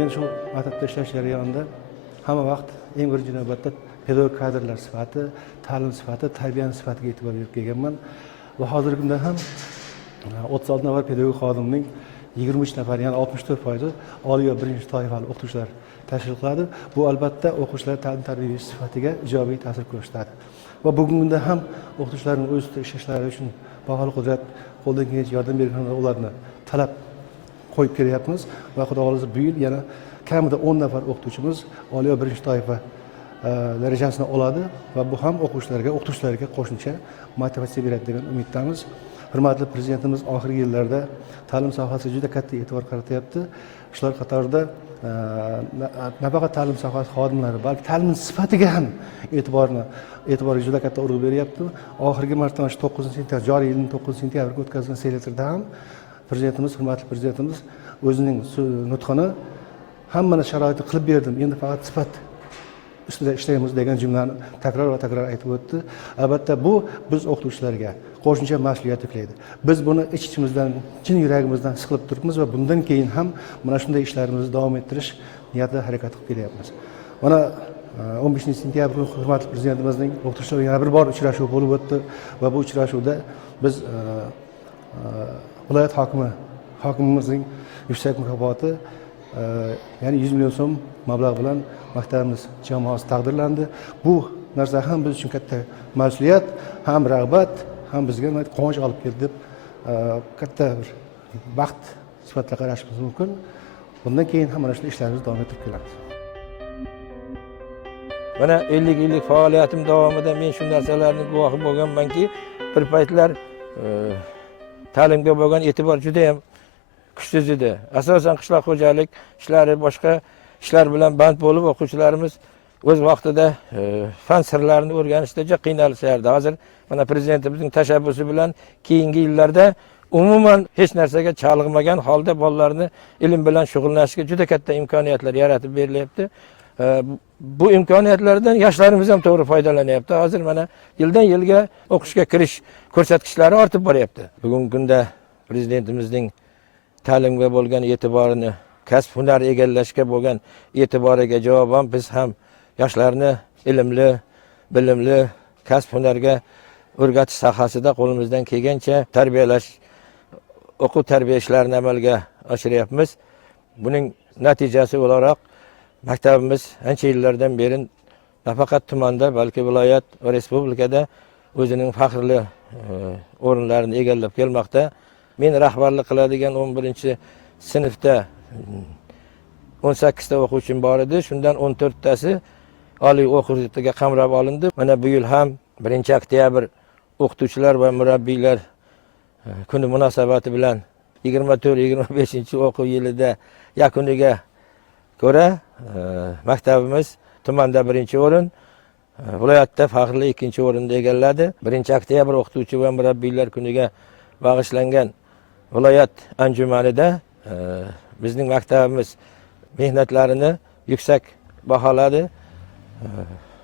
Men shu maktabda ishlash jarayonida hamma vaqt eng birinchi navbatda pedagog kadrlar sifati, ta'lim sifati, tarbiyani sifatiga e'tibor berib kelganman va hozirgi kunda ham 36 nafar pedagog xodimning 23 nafar, ya'ni 64% oliy va birinchi toifali o'qituvchilar tashkil qiladi. Bu albatta o'quvchilar ta'lim tarbiya sifatiga ijobiy ta'sir ko'rsatadi. Va bugungi kunda ham o'qituvchilarning o'z ishlashlari uchun baholi qudrat qo'ldan kelgancha yordam berganlar ularni talab qo'yib kelyapmiz va xudo xohlasa bu yil yana kamida 10 nafar o'qituvchimiz oliy va birinchi toifa darajasini oladi va bu ham o'qituvchilarga qo'shimcha motivatsiya beradi degan umiddamiz. Hurmatli prezidentimiz oxirgi yillarda ta'lim sohasiga juda katta e'tibor qaratyapti. Shular qatorida nafaqat ta'lim sohasi xodimlari, balki ta'lim sifatiga ham e'tiborga juda katta urg'u beryapti. Oxirgi marta mana shu 9-sentyabr, joriy yilning 9-sentyabrga o'tkazilgan selektorda ham hurmatli prezidentimiz o'zining nutqini hammani sharoitni qilib berdim, endi faqat sifat ustida ishlaymiz degan jumlani takror va takror aytib o'tdi. Albatta bu biz o'qituvchilarga qo'shimcha mas'uliyat yuklaydi. Biz buni ichimizdan, chin yuragimizdan his qilib turibmiz va bundan keyin ham mana shunday ishlarimizni davom ettirish niyatida harakat qilib kelyapmiz. Mana 15-sentyabr kuni hurmatli prezidentimizning o'qituvchilar yana bir bor uchrashuvi bo'lib o'tdi va bu uchrashuvda biz viloyat hokimimizning yuksak mukofoti ya'ni 100 million so'm mablag' bilan maktabimiz jamoasi taqdirlandi. Bu narsa ham biz uchun katta mas'uliyat, ham rag'bat, ham bizga quvonch olib keldi deb katta bir baxt sifatida qarashimiz mumkin. Bundan keyin ham mana shunday ishlarimizni davom ettirib kelamiz. Mana 50 yillik faoliyatim davomida men shu narsalarning guvohi bo'lganmanki, bir paytlar ta'limga bo'lgan e'tibor juda ham kuchsiz edi. Asosan qishloq xo'jalik ishlari, boshqa ishlar bilan band bo'lib, o'quvchilarimiz o'z vaqtida fan sirlarini o'rganishda juda qiynalishardi. Hozir mana prezidentimizning tashabbusi bilan keyingi yillarda umuman hech narsaga chalg'imagan holda bolalarni ilm bilan shug'ullanishga juda katta imkoniyatlar yaratib berilyapti. Bu imkoniyatlardan yoshlarimiz ham to'g'ri foydalanyapti. Hozir mana yildan yilga o'qishga kirish ko'rsatkichlari ortib boryapti. Bugungi kunda prezidentimizning ta'limga bo'lgan e'tiborini, kasb hunar egallashga bo'lgan e'tiboriga javoban biz ham yoshlarni ilmli, bilimli, kasb hunarga o'rgatish sohasida qo'limizdan kelgancha tarbiyalash, o'quv tarbiya ishlarini amalga oshiryapmiz. Buning natijasi o'laroq maktabimiz ancha yillardan beri nafaqat tumanda, balki viloyat va respublikada o'zining faxrli o'rinlarini egallab kelmoqda. Men rahbarlik qiladigan 11-sinfda 18 ta o'quvchim bor edi. Shundan 14 tasi oliy o'quv yurtiga qamrab olindi. Mana bu yil ham 1-oktyabr o'qituvchilar va murabbiylar kuni munosabati bilan 24-25 o'quv yilida yakuniga ko'ra maktabimiz tumanda 1-o'rin, viloyatda faxrli 2-o'rinni egalladi. 1-oktyabr o'qituvchi va murabbiylar kuniga bag'ishlangan viloyat anjumanida bizning maktabimiz mehnatlarini yuksak baholadi.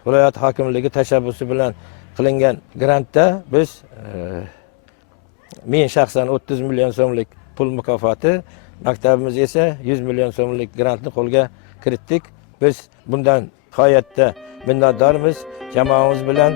Viloyat hokimligi tashabbusi bilan qilingan grantda biz men shaxsan 30 million so'mlik pul mukofoti, maktabimiz esa 100 million so'mlik grantni qo'lga kiritdik. Biz bundan g'oyatda minnatdormiz. Jamoamiz bilan